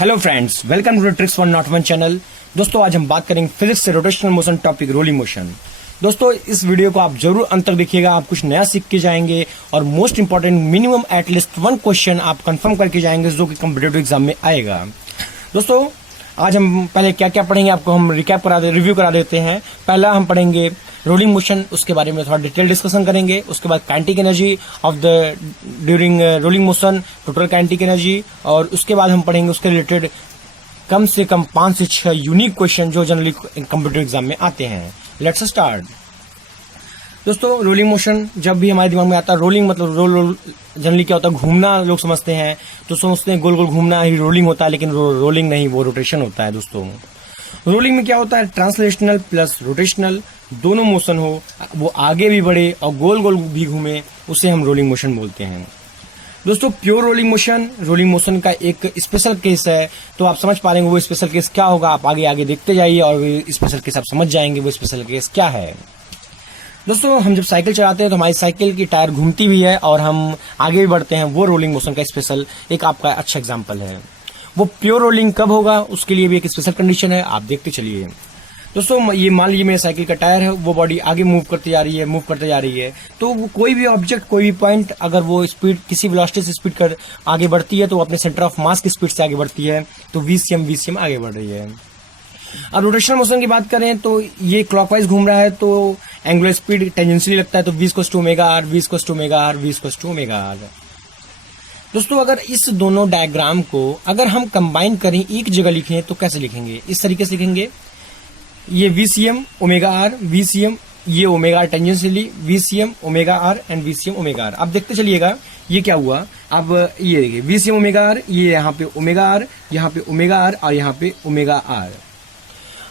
Hello friends, welcome to tricks 101 channel. दोस्तों, आज हम बात करेंगे फिजिक्स से rotational motion topic rolling motion. दोस्तों, इस वीडियो को आप जरूर अंत तक देखिएगा, आप कुछ नया सीख के जाएंगे और most important minimum at least one question आप कंफर्म करके जाएंगे जो कि कॉम्पिटिटिव एग्जाम में आएगा। दोस्तों, आज हम पहले क्या क्या पढ़ेंगे आपको हम रिव्यू करा देते हैं। पहला हम पढ़ेंगे रोलिंग मोशन, उसके बारे में थोड़ा डिटेल डिस्कशन करेंगे। उसके बाद kinetic energy of the during rolling motion, total kinetic energy, और उसके बाद हम पढ़ेंगे उसके रिलेटेड कम से कम 5 से 6 यूनिक क्वेश्चन जो जनरली कंप्यूटर एग्जाम में आते हैं। Let's start. दोस्तों, रोलिंग मोशन जब भी हमारे दिमाग में आता है, रोलिंग मतलब रोल जनरली क्या होता है, घूमना लोग समझते हैं, तो समझते हैं गोल गोल घूमना ही रोलिंग होता है, लेकिन रोलिंग नहीं, वो रोटेशन होता है। दोस्तों, रोलिंग में क्या होता है, ट्रांसलेशनल प्लस रोटेशनल दोनों मोशन हो, वो आगे भी बढ़े और गोल गोल भी घूमे, उसे हम रोलिंग मोशन बोलते हैं। दोस्तों, प्योर रोलिंग मोशन का एक स्पेशल केस है, तो आप समझ पा रहे हैं वो स्पेशल केस क्या होगा। आप आगे आगे देखते जाइए और स्पेशल केस आप समझ जाएंगे वो स्पेशल केस क्या है। दोस्तों, हम जब साइकिल चलाते हैं तो हमारी साइकिल की टायर घूमती भी है और हम आगे भी बढ़ते हैं, वो रोलिंग मोशन का स्पेशल एक आपका अच्छा एग्जाम्पल है। वो प्योर रोलिंग कब होगा, उसके लिए भी एक स्पेशल कंडीशन है, आप देखते चलिए। दोस्तों, ये मान लीजिए मेरे साइकिल का टायर है, वो बॉडी आगे मूव करते जा रही है, तो वो कोई भी ऑब्जेक्ट, कोई भी पॉइंट, अगर वो स्पीड किसी वेलोसिटी से स्पीड कर आगे बढ़ती है तो वो अपने सेंटर ऑफ मास की स्पीड से आगे बढ़ती है, तो वीसीएम आगे बढ़ रही है। अब रोटेशनल मोशन की बात करें तो ये क्लॉकवाइज घूम रहा है, तो एंगुलर स्पीड टेंजेंशियली लगता है, तो v = omega r, v = omega r, v = omega r। दोस्तों, अगर इस दोनों डायग्राम को अगर हम कंबाइन करें, एक जगह लिखें, तो कैसे लिखेंगे, इस तरीके से लिखेंगे, ये VCM ओमेगा r, VCM ये omega r tangentially, VCM omega r and VCM omega r। अब देखते चलिएगा ये क्या हुआ। अब ये देखिए VCM ओमेगा r, ये यहाँ पे ओमेगा r, यहाँ पे ओमेगा r और यहाँ पे ओमेगा r।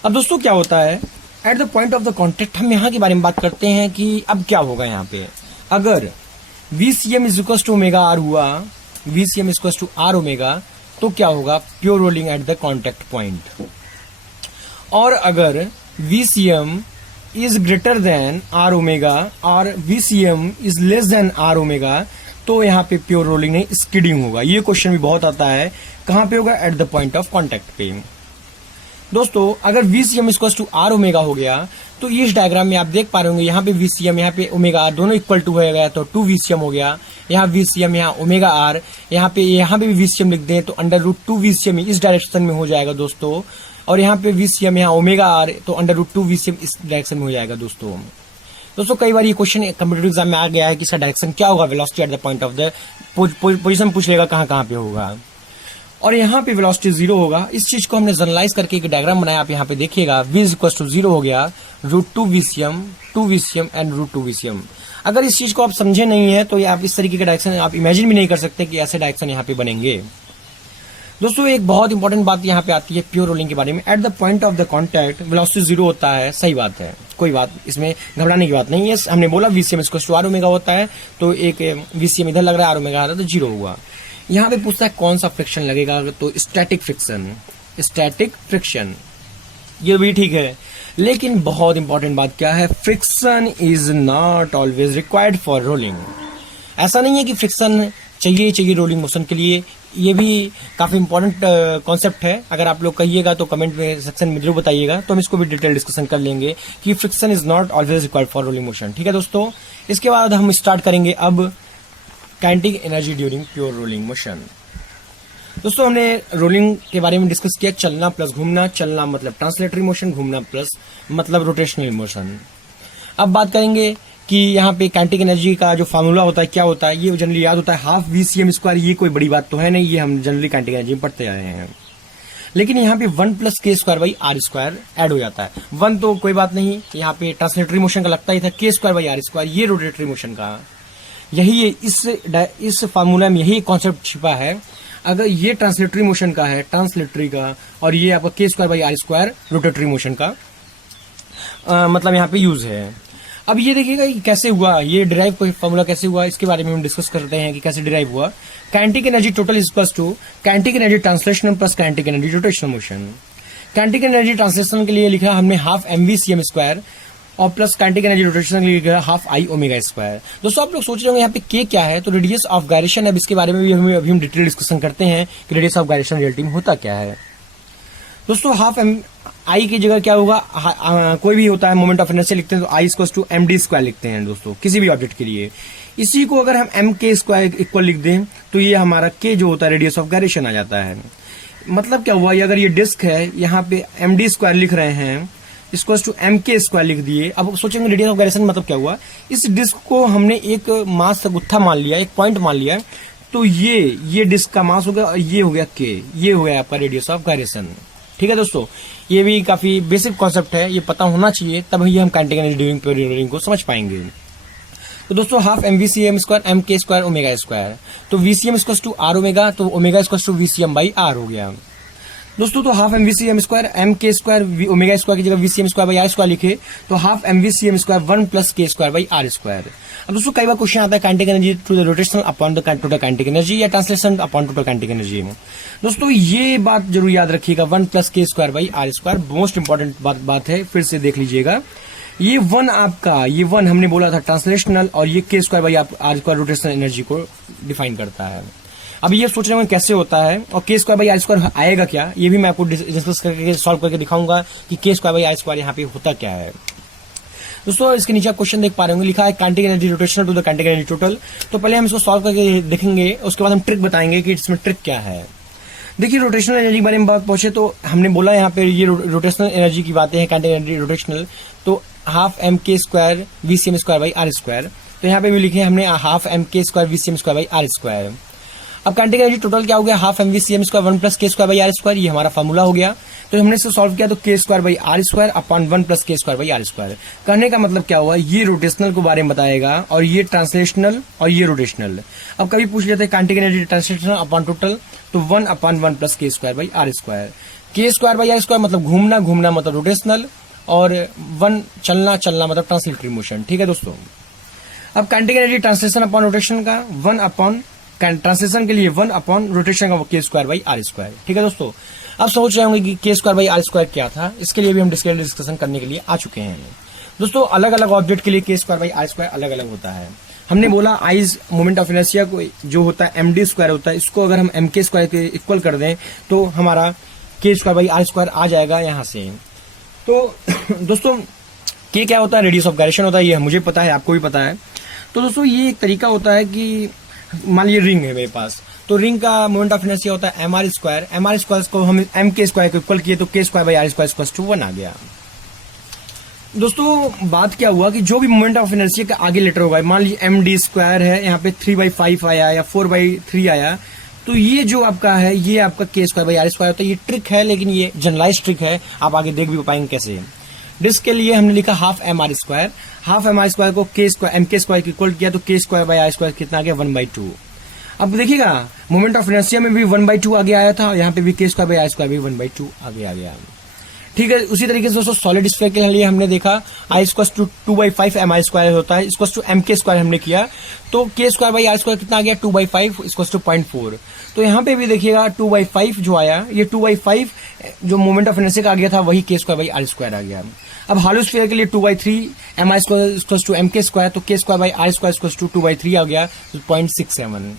अब दोस्तों क्या होता है, at the point of the contact हम यहाँ के बारे में बात करते हैं कि अब क्या होगा यहाँ पे। अगर VCM = ओमेगा r हुआ, VCM = r ओमेगा, तो क्या होगा, pure rolling at the contact point. और अगर VCM is greater than r omega और VCM is less than r omega, तो यहाँ पे प्योर रोलिंग नहीं, स्किडिंग होगा। ये क्वेश्चन भी बहुत आता है, कहाँ पे होगा, at the point of contact पे। दोस्तों, अगर VCM = r ओमेगा हो गया, तो इस डायग्राम में आप देख पा रहे होंगे, यहाँ पे VCM, यहाँ पे ओमेगा r दोनों इक्वल टू हो गया, तो 2 VCM हो गया। यहाँ VCM, यहाँ ओमेगा r, यहाँ पे भी VCM लिख दें तो √2 VCM इस डायरेक्शन में हो जाएगा दोस्तों, और यहाँ पे VCM, यहाँ ओमेगा r, तो √2 VCM इस डायरेक्शन में हो जाएगा। दोस्तों, कई बार ये क्वेश्चन कंप्यूटर एग्जाम में आ गया है कि इसका डायरेक्शन क्या होगा, velocity at the point of the position पूछ लेगा कहाँ पे होगा, और यहाँ पे वेलोसिटी 0 होगा। इस चीज को हमने जनरलाइज करके एक डायग्राम बनाया, आप यहाँ पे देखिएगा, v = 0 हो गया, √2 VCM, 2 VCM एंड √2 VCM। अगर इस चीज को आप समझे नहीं है तो आप इस तरीके के डायरेक्शन आप इमेजिन भी नहीं कर सकते कि ऐसे डायरेक्शन यहाँ पे बनेंगे। दोस्तों, एक बहुत इंपॉर्टेंट बात यहाँ पे आती है प्योर रोलिंग के बारे में। At the point of the contact velocity 0 होता है, सही बात है, कोई बात इसमें घबराने की बात नहीं है। हमने बोला VCM = r ओमेगा होता है, तो एक VCM इधर लग रहा है, r ओमेगा आ रहा है, तो 0 हुआ। यहाँ पे पूछता है कौन सा फ्रिक्शन लगेगा, तो स्टैटिक फ्रिक्शन, ये भी ठीक है, लेकिन बहुत इंपॉर्टेंट बात क्या है, friction is not always required for rolling. ऐसा नहीं है कि फ्रिक्शन चाहिए रोलिंग मोशन के लिए, ये भी काफी इंपॉर्टेंट कॉन्सेप्ट है। अगर आप लोग कहिएगा तो कमेंट में सेक्शन में जरूर बताइएगा, तो हम इसको भी डिटेल डिस्कशन कर लेंगे कि friction is not always required for rolling motion. ठीक है दोस्तों, इसके बाद हम स्टार्ट करेंगे अब kinetic energy during pure rolling motion. दोस्तों, हमने रोलिंग के बारे में डिस्कस किया, चलना प्लस घूमना, चलना मतलब ट्रांसलेटरी मोशन, घूमना प्लस मतलब रोटेशनल मोशन। अब बात करेंगे कि यहाँ पे काइनेटिक एनर्जी का जो फार्मूला होता है क्या होता है, ये जनरली याद होता है, ½ VCM²। ये कोई बड़ी बात तो है नहीं, ये हम जनरली काइनेटिक एनर्जी में पढ़ते आए हैं, लेकिन यहाँ पे 1 + k² ऐड हो जाता है। 1 तो कोई बात नहीं, यहाँ पे ट्रांसलेटरी मोशन का लगता ही था, k² ये रोटेटरी मोशन का, यही इस फार्मूला में यही कॉन्सेप्ट छिपा है। अगर ये ट्रांसलेटरी मोशन का है, ट्रांसलेटरी का, और ये आपका k² रोटेटरी मोशन का मतलब यहाँ पे यूज है। अब ये देखिएगा कि कैसे हुआ, ये डिराइव कोई फार्मूला कैसे हुआ, इसके बारे में हम डिस्कस करते हैं कि कैसे डिराइव हुआ। Kinetic energy total equals to kinetic energy translational plus kinetic energy rotational motion. Kinetic energy translation के लिए लिखा हमने ½ mvcm², और प्लस काइनेटिक एनर्जी रोटेशन लिखेगा हाफ आई ओमेगा स्क्वायर। दोस्तों आप लोग सोच रहे होंगे यहाँ पे के क्या है, तो रेडियस ऑफ गायरेशन है, इसके बारे में भी अभी हम डिटेल डिस्कशन करते हैं कि रेडियस ऑफ गायरेशन रियलिटी में होता क्या है। दोस्तों हाफ एम आई की जगह क्या होगा, कोई भी होता है मोमेंट ऑफ इनर्शिया लिखते हैं तो I equals to M D square लिखते हैं दोस्तों किसी भी ऑब्जेक्ट के लिए। इसी को अगर हम एम के स्क्वायर इक्वल लिख दें तो ये हमारा के जो होता है रेडियस ऑफ गायरेशन आ जाता है। मतलब क्या हुआ, अगर ये डिस्क है यहाँ पे एम डी स्क्वायर लिख रहे हैं, इसको टू एम के स्क्वायर लिख दिए। अब सोचेंगे रेडियस ऑफ गायरेशन मतलब क्या हुआ, इस डिस्क को हमने एक मास गुत्था मान लिया, एक पॉइंट मान लिया, तो ये डिस्क का मास हो गया, ये हो गया के, ये हो गया आपका रेडियस ऑफ गायरेशन। ठीक है दोस्तों, ये भी काफी बेसिक कॉन्सेप्ट है, ये पता होना चाहिए, तब ही हम kinetic energy during period rolling को समझ पाएंगे। तो दोस्तों half M V C M square M K square omega square, तो VCM equals to R omega, तो omega equals to VCM by R हो गया दोस्तों। तो half M V C M square M K square omega square की जगह VCM square by R square लिखे तो half M V C M square 1 plus K square by R square. अब दोस्तों कई बार क्वेश्चन आता है kinetic energy to the rotational upon the total kinetic energy या translation upon total kinetic energy में। दोस्तों ये बात जरूर याद रखिएगा, 1 plus K square by R square most important बात है, फिर से देख लीजिएगा। ये 1 आपका, ये 1 हमने बोला था ट्रांसलेशनल, और ये K square by R square rotational energy को डिफाइन करता है। अब ये सोच रहे होंगे कैसे होता है और के स्क्वायर बाई आर स्क्वायर आएगा क्या, ये भी मैं आपको डिस्कस करके सॉल्व करके दिखाऊंगा कि के स्क्वायर बाई आर स्क्वायर यहाँ पे होता क्या है। दोस्तों इसके नीचे क्वेश्चन देख पा रहे होंगे, लिखा है kinetic energy rotational to the kinetic energy total. तो पहले हम इसको सॉल्व करके देखेंगे, उसके बाद हम ट्रिक बताएंगे कि इसमें ट्रिक क्या है। देखिए रोटेशनल एनर्जी के बारे में बात पहुंचे तो हमने बोला यहाँ पे ये रोटेशनल एनर्जी की बातें हैं, काइनेटिक एनर्जी रोटेशनल, तो half M K square VCM square by R square. तो यहाँ पे भी लिखे हमने half M K square VCM square by R square. अब काइनेटिक एनर्जी टोटल क्या हो गया, half M V C M square 1 plus K square by R square, ये हमारा फॉर्मूला हो गया। तो हमने इसको सॉल्व किया तो K square by R square upon 1 plus K square by R square. कहने का मतलब क्या हुआ, ये रोटेशनल के बारे में बताएगा और ये ट्रांसलेशनल और ये रोटेशनल। अब कभी पूछ लेते हैं kinetic energy translational upon total, तो 1 upon 1 plus K square by R square. के स्क्वायर बाई आर स्क्वायर मतलब घूमना, घूमना मतलब रोटेशनल, और 1 चलना, चलना मतलब ट्रांसलेटरी मोशन। ठीक है दोस्तों, अब kinetic energy translation upon rotation का 1 अपॉन ट्रांसलेशन के लिए 1 अपॉन रोटेशन का के स्क्वायर बाई आर स्क्वायर। ठीक है दोस्तों, अब सोच रहे होंगे कि के स्क्वायर बाई आर स्क्वायर क्या था, इसके लिए भी हम डिस्कशन करने के लिए आ चुके हैं। दोस्तों अलग अलग ऑब्जेक्ट के लिए के स्क्वायर बाई आर स्क्वायर अलग अलग होता है। हमने बोला आइज मोमेंट ऑफ इनर्शिया को जो होता है एम डी स्क्वायर होता है, इसको अगर हम एम के स्क्वायर के इक्वल कर दें तो हमारा के स्क्वायर बाई आर स्क्वायर आ जाएगा यहाँ से। तो दोस्तों के क्या होता है, रेडियस ऑफ गायरेशन होता है, ये मुझे पता है, आपको भी पता है। तो दोस्तों ये एक तरीका होता है कि मान लीजिए रिंग है मेरे पास, तो रिंग का मोमेंट ऑफ इनर्शिया होता है एम आर स्क्वायर को हम एम के स्क्वायर को इक्वल किए तो K square by R square equals to 1 आ गया। दोस्तों बात क्या हुआ कि जो भी मोमेंट ऑफ इनर्शिया का आगे लेटर होगा, मान लीजिए एम डी स्क्वायर है, यहाँ पे 3/5 आया या 4/3 आया, तो ये जो आपका है ये आपका के स्क्वायर बाई आर स्क्वायर होता है। ये ट्रिक है, लेकिन ये जनरलाइज ट्रिक है, आप आगे देख भी पाएंगे कैसे। डिस्क के लिए हमने लिखा half M R square, half M R square को K square M K square equal किया तो K square by R square कितना आ गया 1/2। अब देखिएगा मोमेंट ऑफ इनर्शिया में भी 1/2 आगे आया था, यहाँ पे भी के स्क्वायर बाई आर स्क्वायर भी 1/2 आगे आ गया। ठीक है, उसी तरीके से दोस्तों सॉलिड स्फीयर के लिए हमने देखा I square to 2/5 M R square होता है, इसको टू एम के स्क्वायर हमने किया तो K square by R square कितना आ गया 2/5 इसको टू 0.4। तो यहाँ पे भी देखिएगा 2/5 जो आया, ये 2/5 जो मोमेंट ऑफ इनर्शिया का आ गया था वही K square by R square आ गया। अब हॉलो स्फीयर के लिए 2/3 M R square equals to M K square, तो K square by R square equals to 2/3 आ गया 0.67।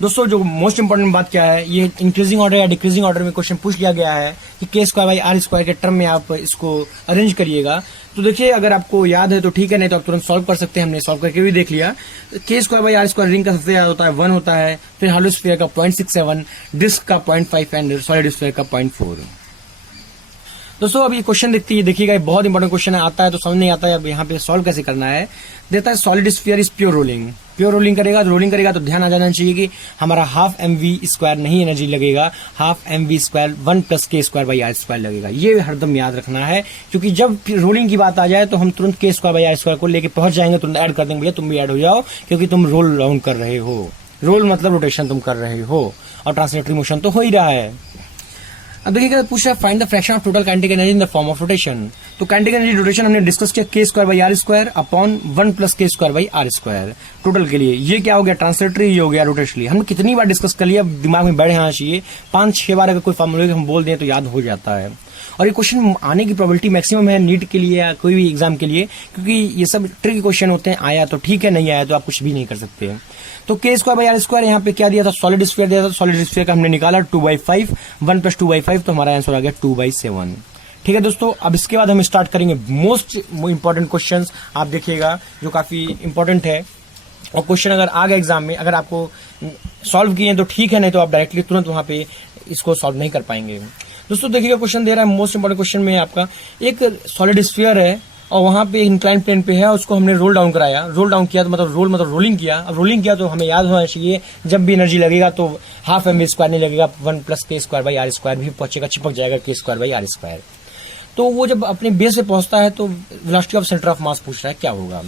दोस्तों जो मोस्ट इंपोर्टेंट बात क्या है, ये इंक्रीजिंग ऑर्डर या डिक्रीजिंग ऑर्डर में क्वेश्चन पूछ लिया गया है कि के स्क्वायर बाई आर स्क्वायर के टर्म में आप इसको अरेंज करिएगा। तो देखिए अगर आपको याद है तो ठीक है, नहीं तो आप तुरंत सॉल्व कर सकते हैं, हमने सॉल्व करके भी देख लिया। K square by R square ring का सबसे ज्यादा होता है 1 होता है, फिर हॉलो स्फीयर का 0.67, डिस्क का 0.5 एंड सॉलिड स्फीयर का 0.4। दोस्तों अब ये क्वेश्चन देखिएगा, ये बहुत इंपॉर्टेंट क्वेश्चन है, आता है तो समझ नहीं आता है, अब यहाँ पे सॉल्व कैसे करना है। देता है solid sphere is pure rolling, pure rolling करेगा तो ध्यान आ जाना चाहिए कि हमारा हाफ एम वी स्क्वायर नहीं एनर्जी लगेगा, half M V square 1 plus K square by R square लगेगा। ये हरदम याद रखना है, क्योंकि जब रोलिंग की बात आ जाए तो हम तुरंत के स्क्वायर बाई आर स्क्वायर को लेके पहुंच जाएंगे, तुरंत ऐड कर देंगे, भैया तुम भी ऐड हो जाओ, क्योंकि तुम रोल राउंड कर रहे हो, रोल मतलब रोटेशन तुम कर रहे हो और ट्रांसलेटरी मोशन तो हो ही रहा है। अब देखिएगा पूछा find the fraction of total kinetic energy in the form of rotation. तो काइनेटिक एनर्जी रोटेशन हमने डिस्कस किया k square by R square upon 1 plus k square by R square total के लिए। ये क्या हो गया ट्रांसलेटरी, ये हो गया रोटेशनली। हमने कितनी बार डिस्कस कर लिया, दिमाग में बैठ आना चाहिए। 5-6 बार अगर कोई फॉर्मूले हम बोल दें तो याद हो जाता है। और ये क्वेश्चन आने की प्रोबेबिलिटी मैक्सिमम है नीट के लिए या कोई भी एग्जाम के लिए, क्योंकि ये सब ट्रिकी क्वेश्चन होते हैं। आया तो ठीक है, नहीं आया तो आप कुछ भी नहीं कर सकते। तो k square by R square यहाँ पे क्या दिया था, सॉलिड स्फीयर दिया था। सॉलिड स्फीयर का हमने निकाला 2/5, 1 प्लस 2/5, तो हमारा आंसर आ गया 2/7। ठीक है दोस्तों, अब इसके बाद हम स्टार्ट करेंगे मोस्ट इंपॉर्टेंट क्वेश्चन। आप देखिएगा जो काफी इंपॉर्टेंट है, और क्वेश्चन अगर आ गया एग्जाम में, अगर आपको सॉल्व किए तो ठीक है, नहीं तो आप डायरेक्टली तुरंत वहां पे इसको सॉल्व नहीं कर पाएंगे। दोस्तों देखिएगा क्वेश्चन दे रहा है, मोस्ट इंपॉर्टेंट क्वेश्चन में आपका एक सॉलिड स्फीयर है और वहां पे इंक्लाइन प्लेन पे है, उसको हमने रोल डाउन कराया। रोल डाउन किया तो मतलब रोलिंग किया। अब रोलिंग किया तो हमें याद होना चाहिए जब भी एनर्जी लगेगा तो हाफ एम वी स्क्वायर नहीं लगेगा, 1 plus k square by R square भी पहुंचेगा, चिपक जाएगा k square by R square. तो वो जब अपने बेस पे पहुंचता है तो velocity of centre of mass पूछ रहा है, क्या होगा।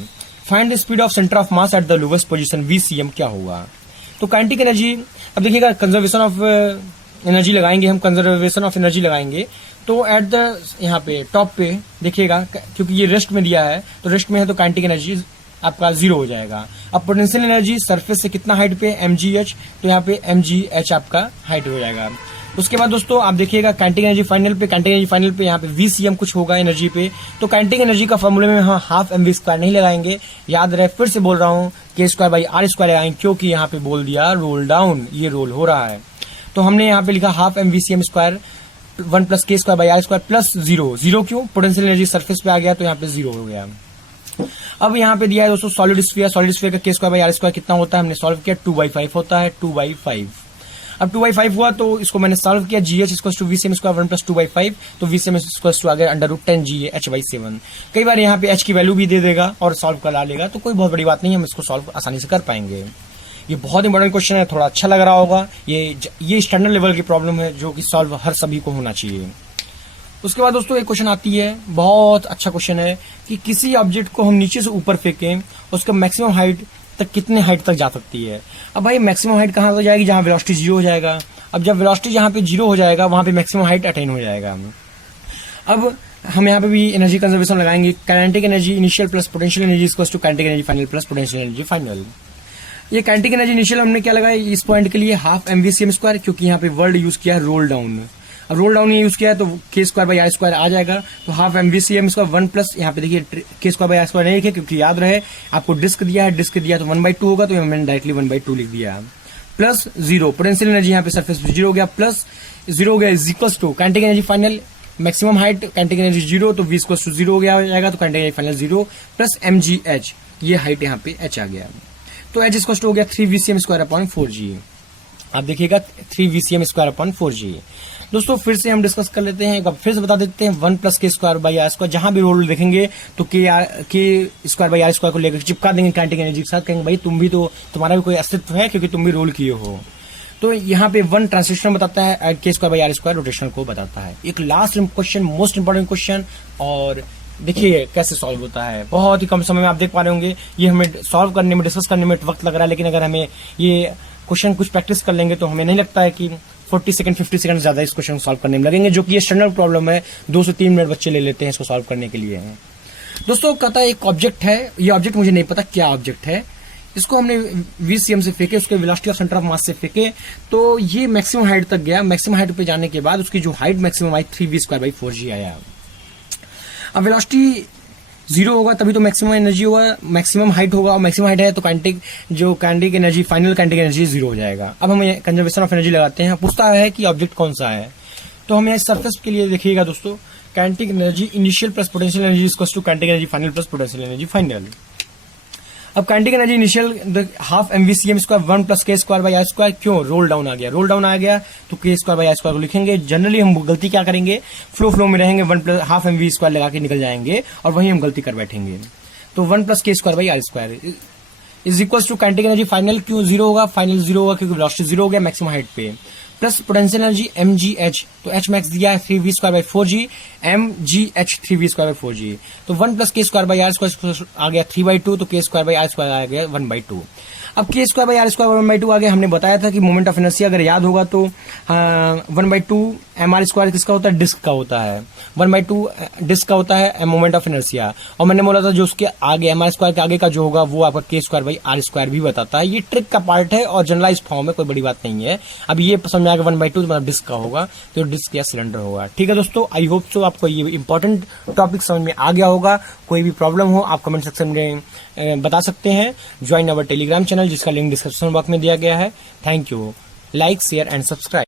Find the speed of centre of mass at the lowest position VCM, क्या होगा। तो काइनेटिक एनर्जी, अब देखिएगा कंजर्वेशन ऑफ एनर्जी लगाएंगे हम, कंजर्वेशन ऑफ एनर्जी लगाएंगे तो एट द यहाँ पे टॉप पे देखिएगा, क्योंकि ये रेस्ट में दिया है तो रेस्ट में है तो काइनेटिक एनर्जी आपका 0 हो जाएगा। अब पोटेंशियल एनर्जी सरफेस से कितना हाइट पे, mgh, तो यहाँ पे mgh आपका हाइट हो जाएगा। उसके बाद दोस्तों आप देखिएगा काइनेटिक एनर्जी फाइनल पे, काइनेटिक एनर्जी फाइनल पे यहाँ पे VCM कुछ होगा एनर्जी पे। तो काइनेटिक एनर्जी का फॉर्मूले में हम हाफ mv स्क्वायर नहीं लगाएंगे, याद रहे, फिर से बोल रहा हूँ k square by R square लगाएंगे, क्योंकि यहाँ पे बोल दिया रोल डाउन, ये रोल हो रहा है। तो हमने यहाँ पे लिखा हाफ mvcm square 1 plus k square by R square plus 0 क्यों, पोटेंशियल एनर्जी सरफेस पे आ गया तो यहाँ पे 0 हो गया। अब यहाँ पे दिया है दोस्तों सॉलिड स्फीयर का k square by R square कितना होता है, हमने सॉल्व किया 2/5 होता है, 2/5। अब 2/5 हुआ तो इसको मैंने सॉल्व किया, GH equals to VCM square 1 plus 2/5, तो VCM इक्वल्स टू आ गया √10 GH/7। कई बार यहाँ पे h की वैल्यू भी दे देगा और सॉल्व करा लेगा, तो कोई बहुत बड़ी बात नहीं, हम इसको सॉल्व आसानी से कर पाएंगे। ये बहुत इंपॉर्टेंट क्वेश्चन है, थोड़ा अच्छा लग रहा होगा। ये स्टैंडर्ड लेवल की प्रॉब्लम है जो कि सॉल्व हर सभी को होना चाहिए। उसके बाद दोस्तों एक क्वेश्चन आती है, बहुत अच्छा क्वेश्चन है कि किसी ऑब्जेक्ट को हम नीचे से ऊपर फेंकें, उसका मैक्सिमम हाइट तक कितने हाइट तक जा सकती है। अब भाई मैक्सिमम हाइट कहाँ तक जाएगी, जहां वेलोसिटी 0 हो जाएगा। अब जब वेलोसिटी जहां पे 0 हो जाएगा वहां पे मैक्सिमम हाइट अटेन हो जाएगा। अब हम यहाँ पे भी एनर्जी कंजर्वेशन लगाएंगे, kinetic energy initial plus potential energy equals to kinetic energy final plus potential energy final. ये काइनेटिक एनर्जी इनिशियल हमने क्या लगाया इस पॉइंट के लिए, हाफ mvcm स्क्वायर, क्योंकि यहाँ पे वर्ड यूज किया है रोल डाउन। अब रोल डाउन ये यूज किया है तो k square by R square आ जाएगा, तो हाफ mvcm स्क्वायर 1 प्लस, यहाँ पे देखिए k square by R square नहीं लिखे, क्योंकि याद रहे आपको डिस्क दिया है, डिस्क दिया तो 1/2 होगा, तो मैंने डायरेक्टली 1/2 लिख दिया। प्लस 0, पोटेंशियल एनर्जी यहाँ पे सरफेस पे 0 हो गया, प्लस 0 हो गया is equals to kinetic energy final maximum height, kinetic energy 0 तो v इक्वल्स टू 0 हो गया जाएगा, तो kinetic energy final 0 plus mgh, ये हाइट यहाँ पे h आ गया। तो h इक्वल हो गया 3 VCM स्क्वायर अपॉन 4g। आप देखिएगा 3 VCM स्क्वायर अपॉन 4g। दोस्तों फिर से हम डिस्कस कर लेते हैं, एक बार फिर से बता देते हैं, 1 plus k square by R square, जहां भी रोल देखेंगे तो k square by R square को लेकर चिपका देंगे काइनेटिक एनर्जी के साथ, कहेंगे भाई तुम भी तो, तुम्हारा भी कोई अस्तित्व है क्योंकि तुम भी रोल किए हो। तो यहाँ पे 1 ट्रांसलेशन बताता है, k square by R square rotational को बताता है। एक last question, most important question, और देखिए कैसे सॉल्व होता है। बहुत ही कम समय में आप देख पा रहे होंगे, ये हमें सॉल्व करने में, डिस्कस करने में वक्त लग रहा है, लेकिन अगर हमें ये क्वेश्चन कुछ प्रैक्टिस कर लेंगे तो हमें नहीं लगता है कि 40 सेकंड 50 सेकंड ज्यादा इस क्वेश्चन सॉल्व करने में लगेंगे, जो कि ये स्टैंडर्ड प्रॉब्लम है, 2 से 3 मिनट बच्चे ले लेते हैं इसको सॉल्व करने के लिए। दोस्तों कहता है एक ऑब्जेक्ट है, ये ऑब्जेक्ट मुझे नहीं पता क्या ऑब्जेक्ट है, इसको हमने VCM से फेंके, उसके वेलोसिटी ऑफ सेंटर ऑफ मास से फेंके, तो ये मैक्सिमम हाइट तक गया। मैक्सिमम हाइट पे जाने के बाद उसकी जो height maximum I 3v square by 4g आया। अब वेलोसिटी 0 होगा तभी तो मैक्सिमम एनर्जी होगा, मैक्सिमम हाइट होगा, और मैक्सिमम हाइट है तो kinetic energy final kinetic energy 0 हो जाएगा। अब हम कंजर्वेशन ऑफ एनर्जी लगाते हैं, पूछता है कि ऑब्जेक्ट कौन सा है, तो हम यहाँ सरफेस के लिए देखिएगा दोस्तों, kinetic energy initial plus potential energy equals to kinetic energy final plus potential energy final. अब kinetic energy initial half mvcm square 1 plus k square by R square, क्यों रोल डाउन आ गया, रोल डाउन आ गया तो k square by R square को लिखेंगे। Generally हम गलती क्या करेंगे, फ्लो में रहेंगे, 1 प्लस हाफ mv स्क्वायर लगा के निकल जाएंगे और वहीं हम गलती कर बैठेंगे। तो 1 plus k square by R square is equal to kinetic energy final, क्यों 0 होगा, फाइनल 0 होगा क्योंकि वेलोसिटी 0 हो गया मैक्सिमम हाइट पे, प्लस पोटेंशियल एनर्जी mgh, तो h मैक्स दिया है 3v square by 4g, mgh 3v square by 4g, तो 1 plus k square by R square आ गया 3/2, तो k square by R square आ गया 1/2। अब k square by R square 1/2 आ गया। हमने बताया था कि मोमेंट ऑफ इनर्शिया अगर याद होगा तो 1/2 mr² किसका होता है, डिस्क का होता है, 1/2 डिस्क का होता है मोमेंट ऑफ इनर्शिया। और मैंने बोला था जो उसके आगे mr² के आगे का जो होगा वो आपका k²/r² भी बताता है। ये ट्रिक का पार्ट है और जनरलाइज फॉर्म है, कोई बड़ी बात नहीं है। अब ये समझ में आएगा 1/2 मतलब डिस्क का होगा, तो डिस्क या सिलेंडर होगा। ठीक है दोस्तों, आई होप सो आपको ये इंपॉर्टेंट टॉपिक समझ में आ गया होगा। कोई भी प्रॉब्लम हो आप कमेंट सेक्शन में बता सकते हैं। ज्वाइन अवर टेलीग्राम चैनल जिसका लिंक डिस्क्रिप्शन बॉक्स में दिया गया है। Thank you. Like share and subscribe.